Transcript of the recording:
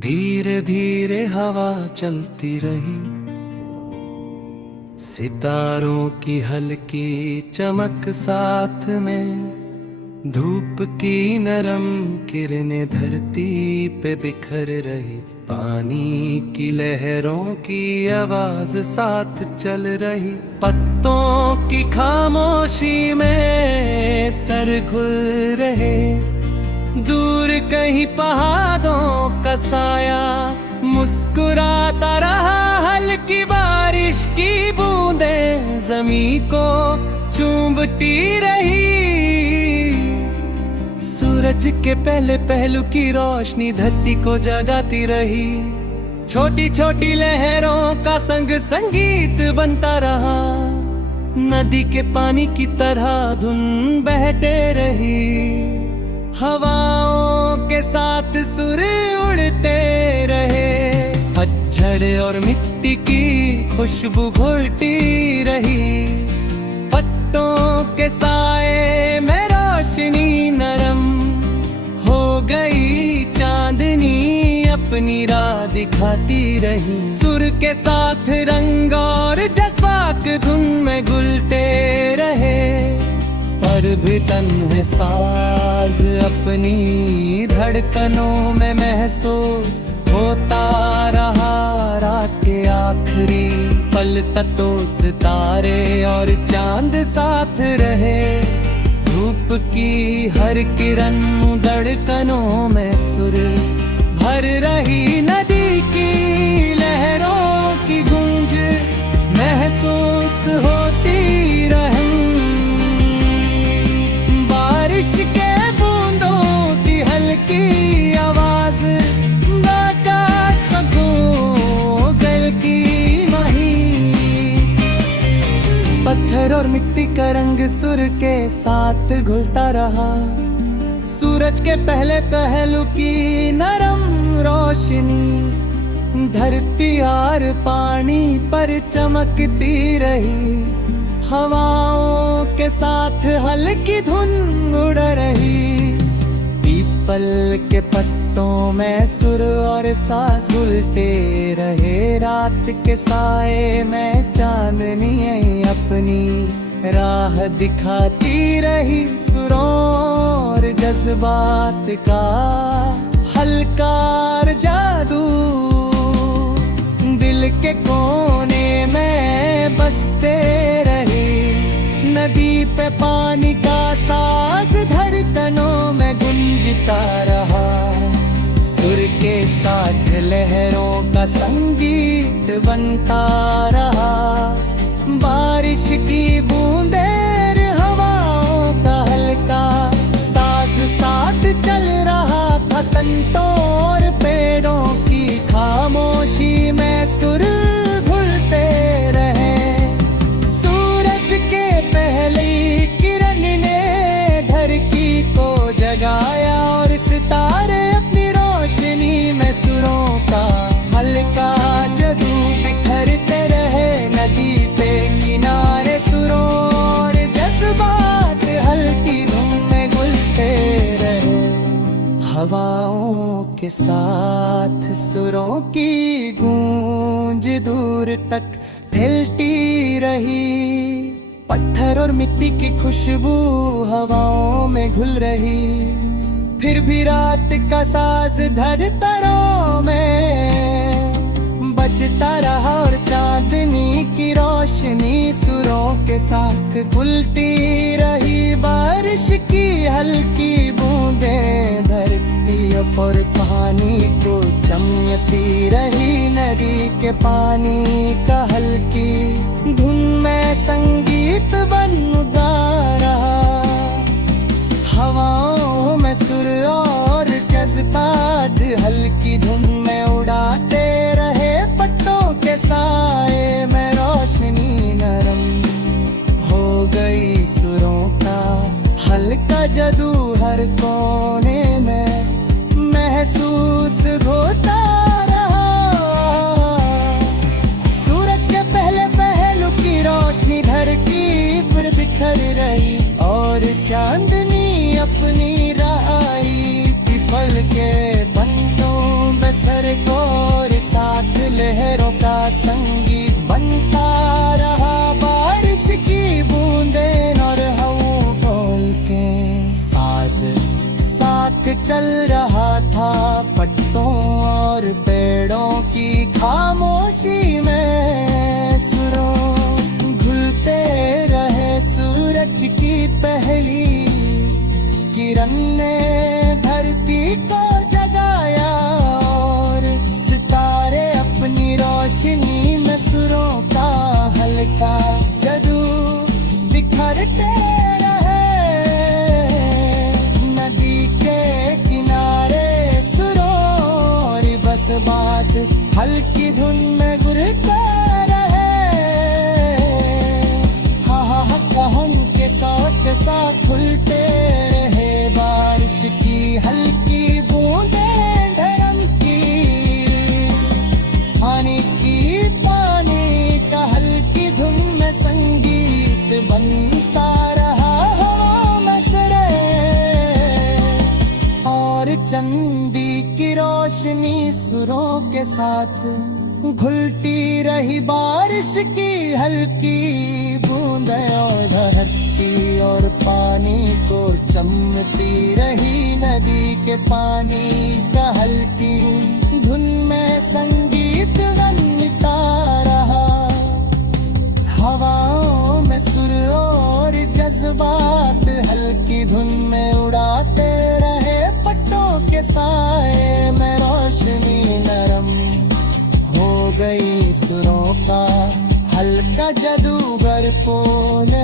धीरे धीरे हवा चलती रही, सितारों की हल्की चमक साथ में, धूप की नरम किरणें धरती पे बिखर रही, पानी की लहरों की आवाज साथ चल रही। पत्तों की खामोशी में सर खुल रहे, दूर कहीं पहाड़ों का साया मुस्कुराता रहा। हल्की बारिश की बूंदें जमीन को चूमती रही, सूरज के पहले पहलू की रोशनी धरती को जगाती रही। छोटी छोटी लहरों का संग संगीत बनता रहा, नदी के पानी की तरह धुन बहते रही। हवाओं के साथ सुर उड़ते रहे, पतझड़ और मिट्टी की खुशबू घुलती रही। पत्तों के साए में रोशनी नरम हो गई, चांदनी अपनी राह दिखाती रही। सुर के साथ रंग और जज्बात धुन में घुलते रहे, पर भी तन है साज अपनी धड़कनों में महसूस होता रहा। रात के आखिरी पल तक तो सितारे और चांद साथ रहे, धूप की हर किरण धड़कनों में सुर भर रही। नदी की लहरों की गूंज महसूस होती रही, बारिश के बूंदों की हल्की आवाज बता सकूं गल की मही। पत्थर और मिट्टी का रंग सुर के साथ घुलता रहा, सूरज के पहले पहलू की नरम रोशनी धरती और पानी पर चमकती रही। हवाओं के साथ हल्की धुन उड़ रही, पीपल के पत्तों में सुर और सांस घुलते रहे। रात के साए में चांदनी अपनी राह दिखाती रही, सुरों और जज्बात का हल्का जादू दिल के कोने में बसते रहे। नदी पे पानी का साज धड़कनों में गूंजता रहा, सुर के साथ लहरों का संगीत बनता रहा। बारिश की बूंदें हवाओं का हल्का साथ साथ चल रहा था। तंतों और पेड़ों की खामोशी में सुर घुलते रहे, सूरज के पहली किरण ने धरती को जगाया और सितारे अपनी रोशनी में सुरों का हल्का जादू बिखरते रहे। नदी पे किनारे सुरों और जज्बात हल्की धुन में घुलते रहे, हवाओं के साथ सुरों की गूंज दूर तक फैलती रही। पत्थर और मिट्टी की खुशबू हवाओं में घुल रही, फिर भी रात का साज धड़कनों में बजता रहा और चांदनी की रोशनी सुरों के साथ घुलती रही। बारिश की हल्की बूंदें धरती पर पानी को चमकती रही, नदी के पानी का हल्की धुन में संगीत बनता रहा। हवाओं में सुर और जज्बात हल्की धुन में उड़ाते रहे, पत्तों के साए में रोशनी नरम हो गई। सुरों का हल्का जादू हर कोने में महसूस होता रहा। सूरज के पहले पहलू की रोशनी धरती पर बिखर रही, और चांदनी अपनी राह पीपल के पत्तों में सर लहरों का संगीत बनता रहा, बारिश की बूंदें और हवाओं बोल के साज साथ चल रहा था। पत्तों और पेड़ों की खामोशी में सुरों घुलते रहे। सूरज की पहली किरण ने धरती को जगाया और सितारे अपनी रोशनी में सुरों का हल्का जादू बिखरते रहे। नदी के किनारे सुरों और बस बात हल्की धुन में गुरते रहे। हा हा हा कहन के साथ खुलते रहे। बारिश की हल्की बूंदें धरमकी, पानी का हल्की धुन में संगीत बनता रहा। हवा में सरे और चंदी की रोशनी सुरों के साथ घुलती रही। बारिश की हल्की बूंदें और धरती और पानी को चमती रही। नदी के पानी का हल्की धुन में संगीत बनता रहा। हवाओं में सुर और जज्बात हल्की धुन में उड़ाते रहे। पत्तों के साए में रोशनी नरम हो गई। सुरों का हल्का जादूगर पोले